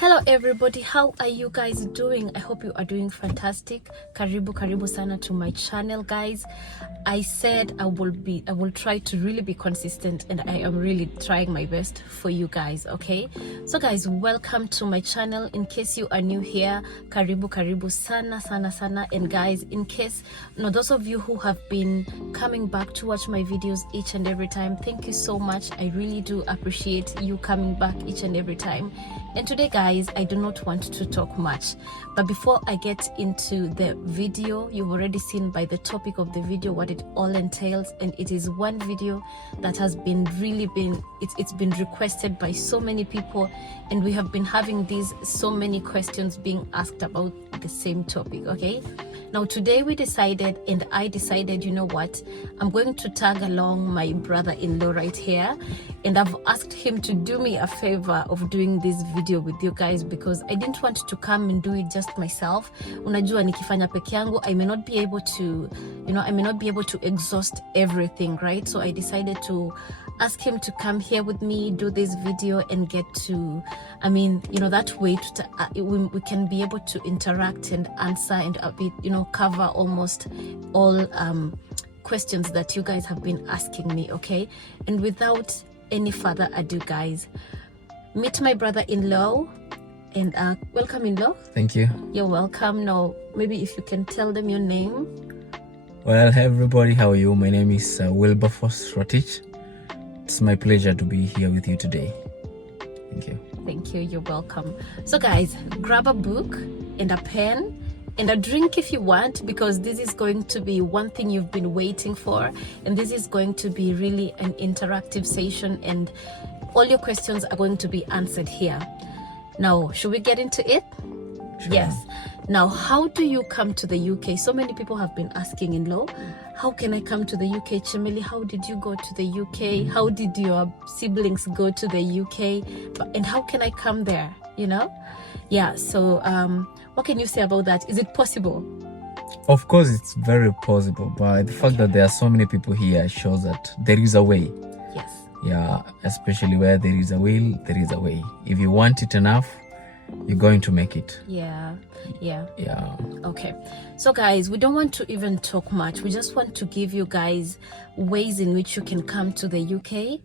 Hello everybody, how are you guys doing? I hope you are doing fantastic. Karibu sana to my channel, guys. I said I will try to really be consistent, and I am really trying my best for you guys. Okay, so guys, welcome to my channel. In case you are new here, karibu sana. And guys, in case those of you who have been coming back to watch my videos each and every time, thank you so much. I really do appreciate you coming back each and every time. And today, guys, I do not want to talk much, but before I get into the video, you've already seen by the topic of the video what it all entails, and it is one video that has been it's been requested by so many people, and we have been having these so many questions being asked about the same topic. Okay, now today I decided, you know what, I'm going to tag along my brother-in-law right here, and I've asked him to do me a favor of doing this video with you guys, because I didn't want to come and do it just myself. Unajua nikifanya peke yangu, I may not be able to exhaust everything, right? So I decided to ask him to come here with me, do this video, and get to, that way we can be able to interact and answer and cover almost all questions that you guys have been asking me. Okay, and without any further ado, guys, meet my brother-in-law, and welcome, in-law. Thank you. You're welcome. Now, maybe if you can tell them your name. Well, hey everybody, how are you? My name is Wilberforce Rotich. It's my pleasure to be here with you today. Thank you. Thank you. You're welcome. So guys, grab a book and a pen and a drink if you want, because this is going to be one thing you've been waiting for, and this is going to be really an interactive session, and all your questions are going to be answered here. Now, should we get into it? Sure. Yes. Now, how do you come to the UK? So many people have been asking, in-law, how can I come to the UK? Chimeli, how did you go to the UK? How did your siblings go to the UK? And how can I come there? Yeah, so what can you say about that? Is it possible? Of course, it's very possible, but the fact that there are so many people here shows that there is a way. Yes. Yeah, especially where there is a will, there is a way. If you want it enough, you're going to make it. Yeah. Okay, so guys, we don't want to even talk much. We just want to give you guys ways in which you can come to the UK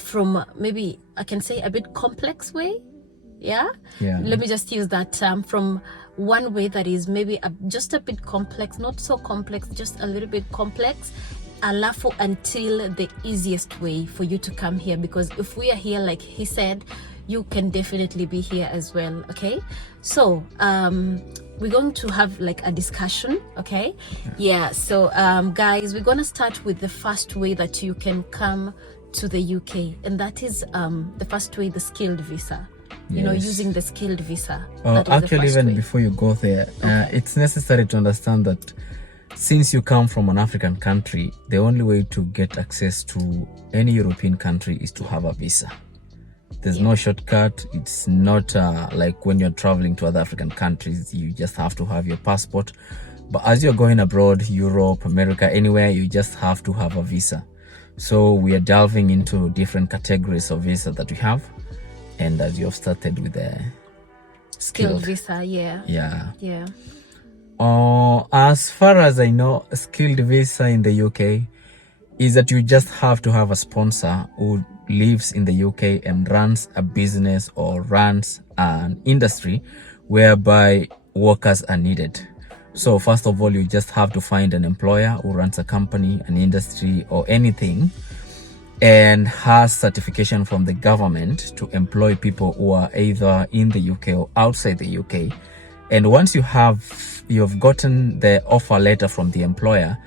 from, maybe I can say, a bit complex way. Yeah, let me just use that term, from one way that is maybe just a bit complex, not so complex, just a little bit complex, alafu, until the easiest way for you to come here. Because if we are here, like he said, you can definitely be here as well. Okay, so we're going to have like a discussion. Okay, yeah. So guys, we're gonna start with the first way that you can come to the UK, and that is the first way, the skilled visa. Using the skilled visa. Actually, even before you go there, it's necessary to understand that since you come from an African country, the only way to get access to any European country is to have a visa. There's no shortcut. It's not like when you're traveling to other African countries, you just have to have your passport. But as you're going abroad, Europe, America, anywhere, you just have to have a visa. So we are delving into different categories of visa that we have. And as you have started with the skilled visa, yeah. As far as I know, skilled visa in the UK is that you just have to have a sponsor who lives in the UK and runs a business or runs an industry whereby workers are needed. So first of all, you just have to find an employer who runs a company, an industry, or anything, and has certification from the government to employ people who are either in the UK or outside the UK. And once you've gotten the offer letter from the employer,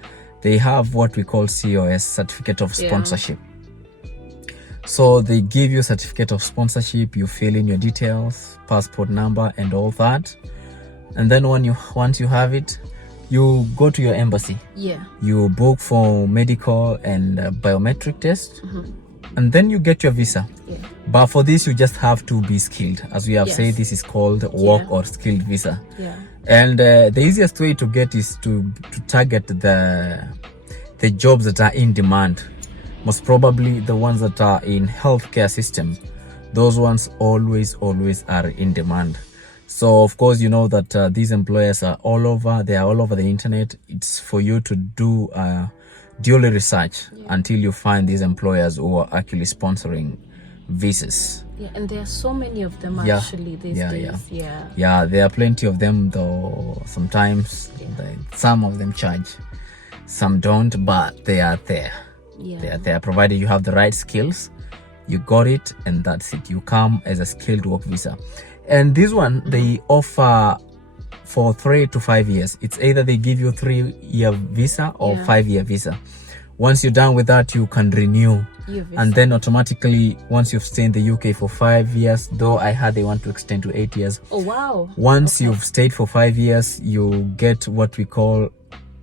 they have what we call COS, certificate of sponsorship. So they give you certificate of sponsorship, you fill in your details, passport number and all that. And then once you have it, you go to your embassy. You book for medical and biometric test, and then you get your visa. But for this, you just have to be skilled. As we have said, this is called work or skilled visa. And the easiest way to get is to target the jobs that are in demand. Most probably the ones that are in healthcare system. those ones always are in demand. So of course, you know that these employers are all over. They are all over the internet. It's for you to do dual research until you find these employers who are actually sponsoring visas. Yeah, and there are so many of them actually these days. Yeah, there are plenty of them, though sometimes some of them charge, some don't, but they are there. They are there, provided you have the right skills. You got it, and that's it. You come as a skilled work visa. And this one, they offer for 3 to 5 years. It's either they give you 3-year visa or 5-year visa. Once you're done with that, you can renew. And then automatically, once you've stayed in the UK for 5 years, though I heard they want to extend to 8 years. Oh, wow. Once you've stayed for 5 years, you get what we call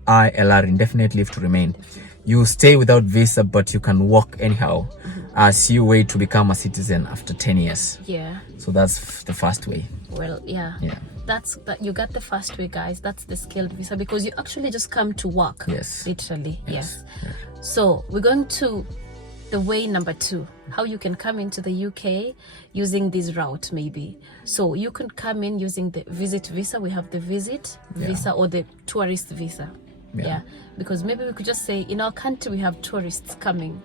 ILR, indefinite leave to remain. You stay without visa, but you can work anyhow as you wait to become a citizen after 10 years. Yeah. So that's the first way. Well, that's that. You got the first way, guys. That's the skilled visa, because you actually just come to work. Yes. Literally. Yes. So we're going to the way number 2, how you can come into the UK using this route maybe. So you can come in using the visit visa. We have the visit visa or the tourist visa. Because maybe we could just say in our country we have tourists coming.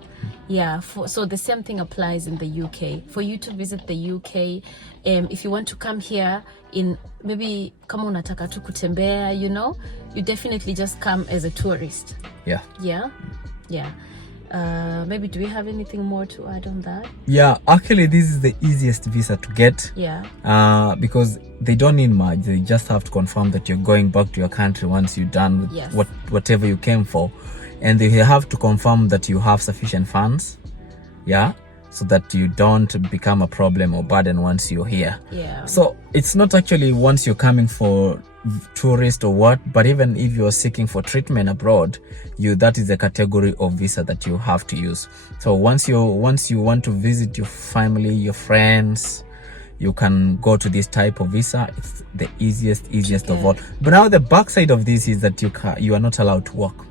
So the same thing applies in the UK. For you to visit the UK, if you want to come here in maybe kama unataka tu kutembea, you know, you definitely just come as a tourist. Maybe do we have anything more to add on that? Actually this is the easiest visa to get. Because they don't need much. They just have to confirm that you're going back to your country once you're done with whatever you came for, and they have to confirm that you have sufficient funds, so that you don't become a problem or burden once you're here. So it's not actually once you're coming for tourist or what, but even if you're seeking for treatment abroad, that is a category of visa that you have to use. So once you want to visit your family, your friends, you can go to this type of visa. It's the easiest of all. But now the backside of this is that you are not allowed to work.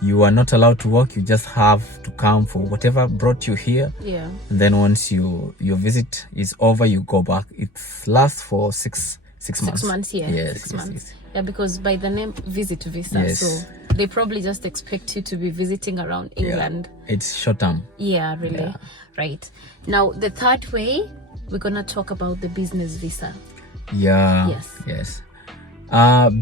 You are not allowed to work. You just have to come for whatever brought you here. And then once your visit is over, you go back. It lasts for six months. 6 months, 6 months. Yeah, because by the name visit visa, so they probably just expect you to be visiting around England. It's short term. Really. Right. Now the third way, we're gonna talk about the business visa. Yes.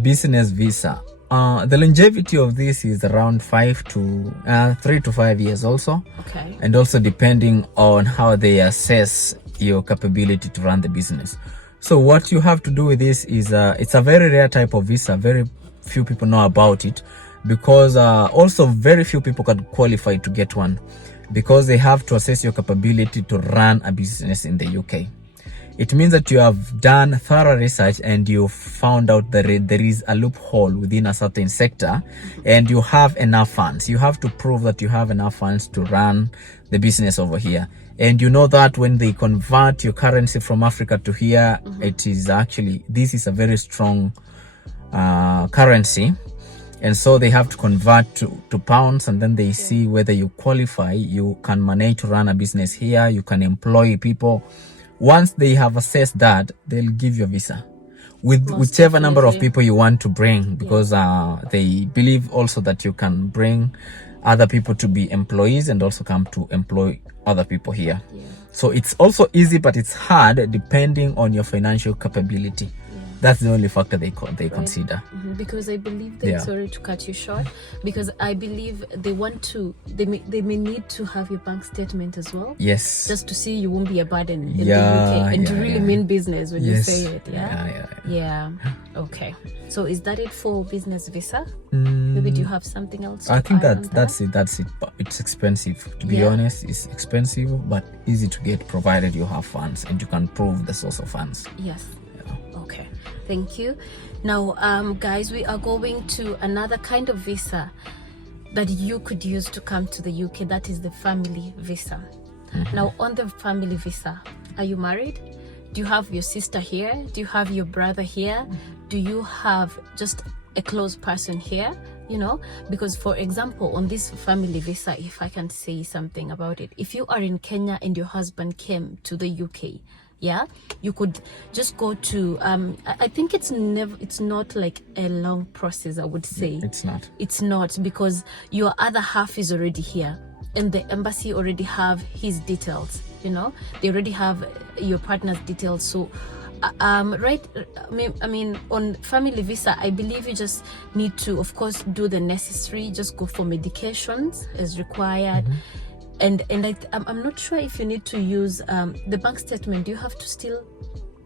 Business visa. The longevity of this is around 3 to 5 years also. And also depending on how they assess your capability to run the business. So what you have to do with this is it's a very rare type of visa. Very few people know about it, because also very few people can qualify to get one, because they have to assess your capability to run a business in the UK. It means that you have done thorough research and you found out that there is a loophole within a certain sector, and you have enough funds. You have to prove that you have enough funds to run the business over here. And you know that when they convert your currency from Africa to here, it is actually, this is a very strong currency. And so they have to convert to pounds, and then they see whether you qualify. You can manage to run a business here. You can employ people. Once they have assessed that, they'll give you a visa with whichever number of people you want to bring, because they believe also that you can bring other people to be employees and also come to employ other people here. So it's also easy, but it's hard depending on your financial capability. That's the only factor they consider. Because I believe sorry to cut you short, because I believe they want to, they may need to have your bank statement as well. Just to see you won't be a burden in the UK, and to really mean business when you say it. Okay. So is that it for business visa? Maybe do you have something else? I think that's it. But it's expensive. To be honest, it's expensive, but easy to get, provided you have funds and you can prove the source of funds. Okay, thank you. Now guys, we are going to another kind of visa that you could use to come to the UK. That is the family visa. Now on the family visa, are you married? Do you have your sister here? Do you have your brother here? Do you have just a close person here? you know, because for example, on this family visa, if I can say something about it, if you are in Kenya and your husband came to the UK, yeah, you could just go to I think it's not like a long process, I would say. It's not, because your other half is already here and the embassy already have his details, you know, they already have your partner's details. So right, I mean on family visa, I believe you just need to, of course, do the necessary, just go for medications as required. And I'm not sure if you need to use the bank statement. Do you have to still?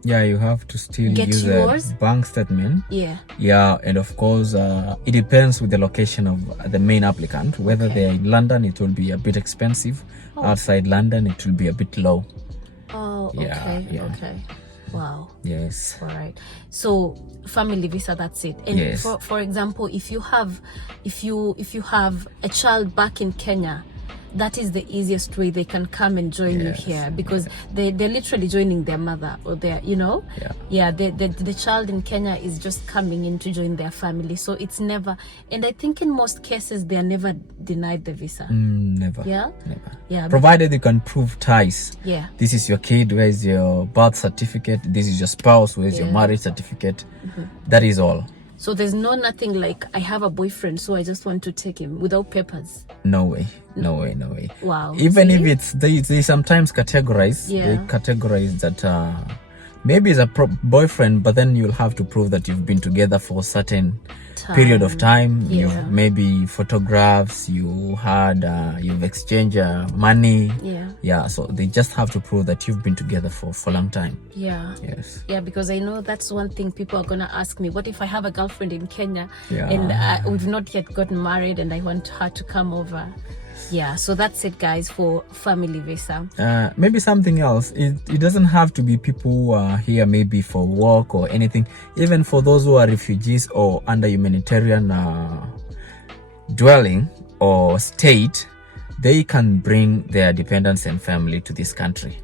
Yeah, you have to still use a bank statement. Yeah, and of course, it depends with the location of the main applicant. Whether they're in London, it will be a bit expensive. Outside London, it will be a bit low. Okay. Wow. Yes. All right. So family visa, that's it. And for example, if you have a child back in Kenya, that is the easiest way they can come and join you here, because they're literally joining their mother or their, you know, the child in Kenya is just coming in to join their family. So it's never, and I think in most cases they are never denied the visa. Never. Yeah, provided you can prove ties. This is your kid, where is your birth certificate, this is your spouse, where is your marriage certificate. That is all. So there's nothing like, I have a boyfriend, so I just want to take him, without papers. No way. Wow. Even if it's they sometimes categorize. They categorize that maybe it's a boyfriend, but then you'll have to prove that you've been together for a certain period of time. You've maybe photographs, you've exchanged money. So they just have to prove that you've been together for a long time. Because I know that's one thing people are gonna ask me. What if I have a girlfriend in Kenya and we've not yet gotten married and I want her to come over? So that's it, guys, for family visa. Maybe something else, it doesn't have to be people who are here maybe for work or anything. Even for those who are refugees or under humanitarian dwelling or state, they can bring their dependents and family to this country.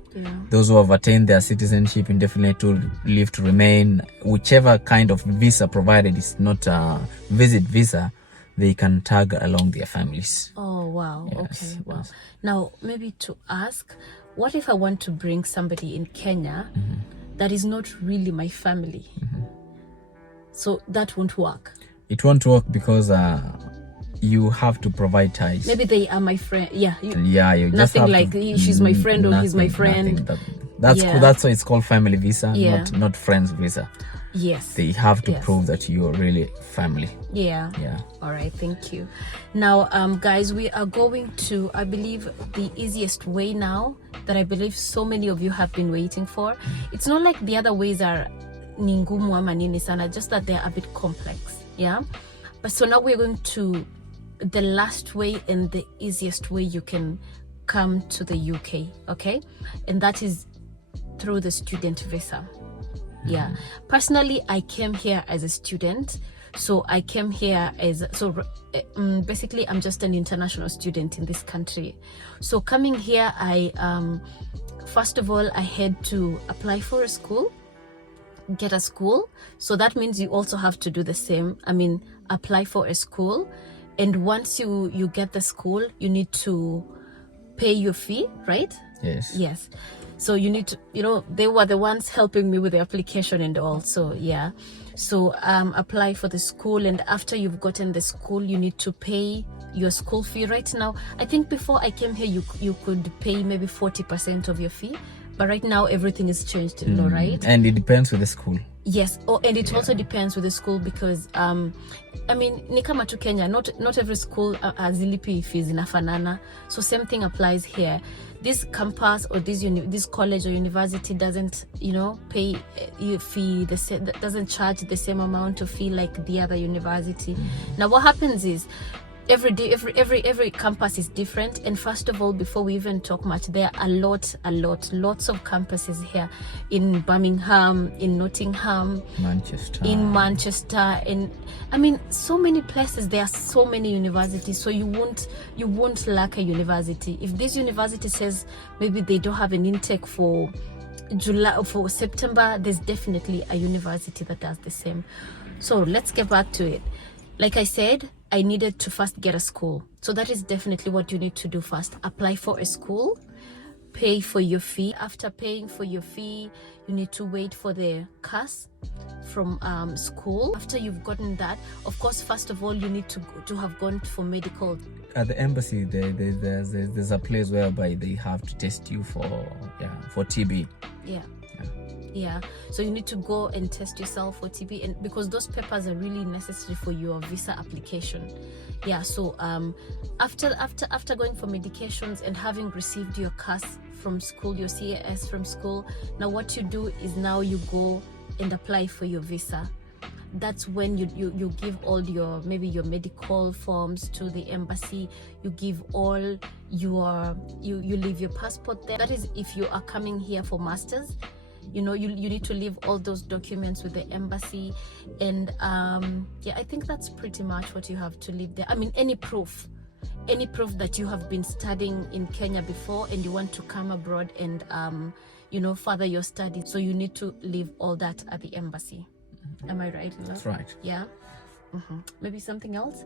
Those who have attained their citizenship, indefinite to leave to remain, whichever kind of visa, provided it's not a visit visa, they can tag along their families. Oh, wow. Okay, wow. Now, maybe to ask, what if I want to bring somebody in Kenya that is not really my family? So that won't work? It won't work because you have to provide ties. Maybe they are my friend. You just nothing like she's my friend or he's my friend. That's cool. That's why it's called family visa, not friends visa. They have to prove that you're really family. All right, thank you. Now guys, we are going to, I believe, the easiest way now that I believe so many of you have been waiting for. It's not like the other ways are ningumu ama nini sana, just that they're a bit complex. But so now we're going to the last way and the easiest way you can come to the UK, okay? And that is through the student visa. Personally, I came here as a student. So I came here basically I'm just an international student in this country. So coming here, I first of all, I had to apply for a school, get a school. So that means you also have to do the same. I mean, apply for a school, and once you get the school, you need to pay your fee, right? Yes. So you need to, they were the ones helping me with the application and all. So apply for the school, and after you've gotten the school, you need to pay your school fee. Right now, I think before I came here, you could pay maybe 40% of your fee, but right now everything is changed, right? And it depends with the school. Yes. And it also depends with the school, because I mean, ni kama tu Kenya, not every school hazilipi fees inafanana. So same thing applies here. This campus or this college or university doesn't pay your fee doesn't charge the same amount of fee like the other university. Now what happens is, every campus is different. And first of all, before we even talk much, there are lots of campuses here in Birmingham, in Nottingham, Manchester, and I mean so many places. There are so many universities, so you won't lack a university. If this university says maybe they don't have an intake for July or for September, there's definitely a university that does the same. So let's get back to it. Like I said, I needed to first get a school. So that is definitely what you need to do first. Apply for a school, pay for your fee. After paying for your fee, you need to wait for the CAS from school. After you've gotten that, of course, first of all, you need to have gone for medical. At the embassy, there's a place whereby they have to test you for TB. Yeah, so you need to go and test yourself for TB, and because those papers are really necessary for your visa application. So after going for medications and having received your CAS from school, your CAS from school, now what you do is now you go and apply for your visa. That's when you give all your your medical forms to the embassy. You give all your you leave your passport there. That is if you are coming here for masters. You need to leave all those documents with the embassy, and I think that's pretty much what you have to leave there. I mean, any proof that you have been studying in Kenya before and you want to come abroad and further your studies, so you need to leave all that at the embassy. Am I right? That's right. Yeah. Maybe something else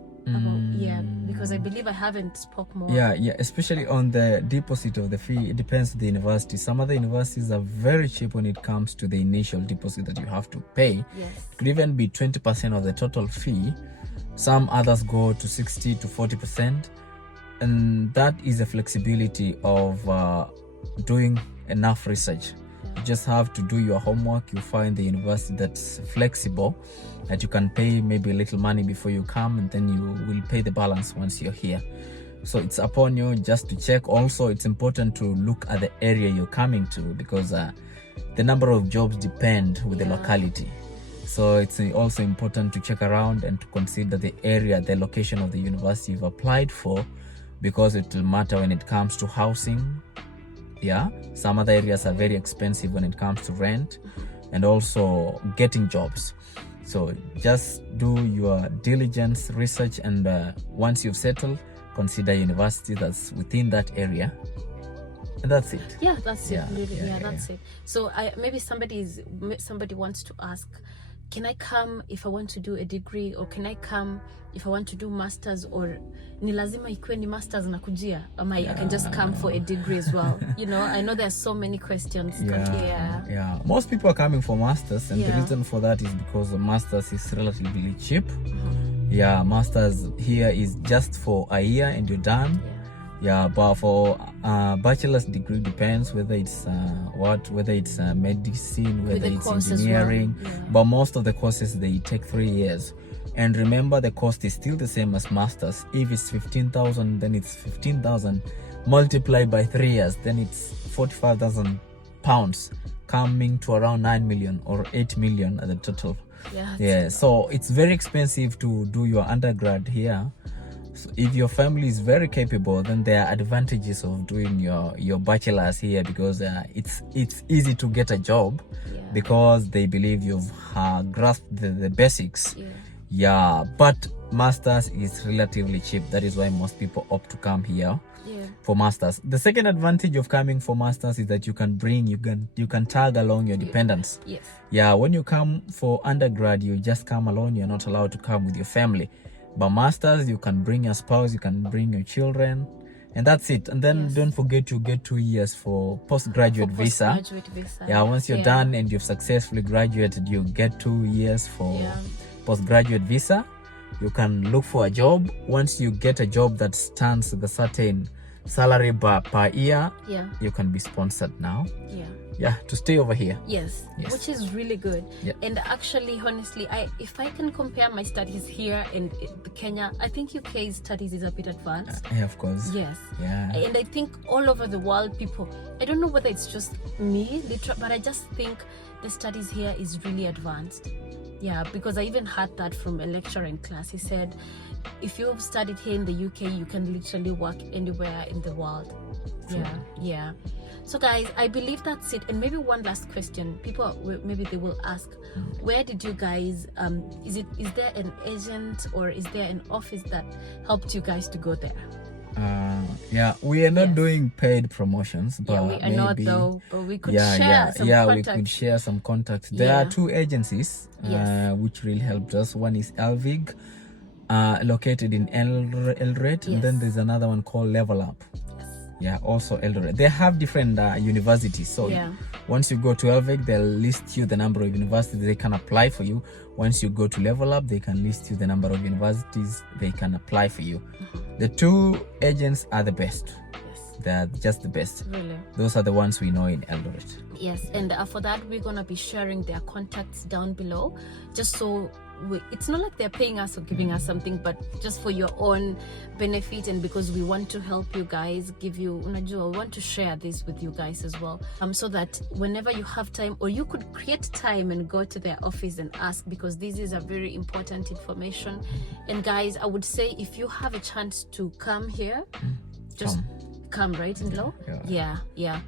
because I believe I haven't spoke more. Especially on the deposit of the fee. It depends on the university. Some other universities are very cheap when it comes to the initial deposit that you have to pay. Yes. It could even be 20% of the total fee. Some others go to 60 to 40%, and that is a flexibility of doing enough research. You just have to do your homework. You find the university that's flexible, that you can pay maybe a little money before you come, and then you will pay the balance once you're here. So it's upon you just to check. Also, it's important to look at the area you're coming to, because the number of jobs depend with the locality. So it's also important to check around and to consider the area, the location of the university you've applied for, because it will matter when it comes to housing. Some other areas are very expensive when it comes to rent and also getting jobs. So just do your diligence research, and once you've settled, consider university that's within that area, and that's it. That's it. So maybe somebody wants to ask, can I come if I want to do a degree, or can I come if I want to do masters, or ni lazima ikuwe ni masters na kujia, I can just come for a degree as well? I know there's so many questions. Most people are coming for masters, and the reason for that is because the masters is relatively cheap. Masters here is just for a year and you're done. But for bachelor's degree, depends whether it's medicine, whether it's engineering. But most of the courses, they take 3 years. And remember, the cost is still the same as masters. If it's 15,000, then it's 15,000 multiplied by 3 years, then it's 45,000 pounds, coming to around 9 million or 8 million at the total. So it's very expensive to do your undergrad here. So if your family is very capable, then there are advantages of doing your bachelor's here, because it's easy to get a job, because they believe you've grasped the basics. But masters is relatively cheap. That is why most people opt to come here for masters. The second advantage of coming for masters is that you can tag along your dependents. When you come for undergrad, you just come alone. You're not allowed to come with your family. But masters, you can bring your spouse, you can bring your children, and that's it. And then don't forget, you get 2 years for postgraduate visa. Once you're done and you've successfully graduated, you get 2 years for postgraduate visa. You can look for a job. Once you get a job that stands the certain salary per year, you can be sponsored now. To stay over here. Yes, which is really good. And actually, honestly, if I can compare my studies here and Kenya, I think UK's studies is a bit advanced. Of course. And I think all over the world, people, I don't know whether it's just me, but I just think the studies here is really advanced. Because I even heard that from a lecturer in class. He said, if you've studied here in the UK, you can literally work anywhere in the world. So guys, I believe that's it. And maybe one last question. People, maybe they will ask, where did you guys, is there an agent or is there an office that helped you guys to go there? We are not doing paid promotions, but we are not though, but we could share some contacts. We could share some contacts. There are 2 agencies which really helped us. One is Alvig, located in Eldoret, and then there's another one called Level Up. Yeah, also Eldoret. They have different universities. So once you go to LVEC, they'll list you the number of universities they can apply for you. Once you go to Level Up, they can list you the number of universities they can apply for you. The two agents are the best. They're just the best. Really? Those are the ones we know in Eldoret. Yes, and for that, we're going to be sharing their contacts down below, just so it's not like they're paying us or giving us something, but just for your own benefit, and because we want to help you guys, we want to share this with you guys as well, so that whenever you have time, or you could create time and go to their office and ask, because this is a very important information. And guys, I would say if you have a chance to come here, just come, right, in-law? Yeah.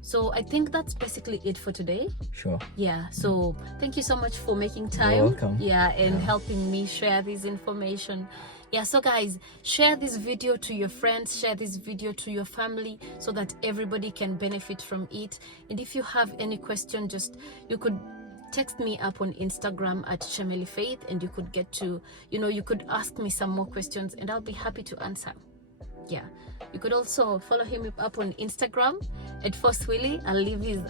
So I think that's basically it for today. Sure. Yeah. So thank you so much for making time. You're welcome. Yeah, and helping me share this information. Yeah. So guys, share this video to your friends, share this video to your family, so that everybody can benefit from it. And if you have any question, you could text me up on Instagram at Shemeli Faith, and you could you could ask me some more questions, and I'll be happy to answer. Yeah, you could also follow him up on Instagram at ForceWilly. I'll leave his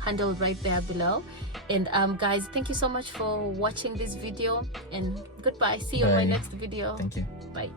handle right there below. And guys, thank you so much for watching this video, and goodbye. See you in my next video. Thank you. Bye.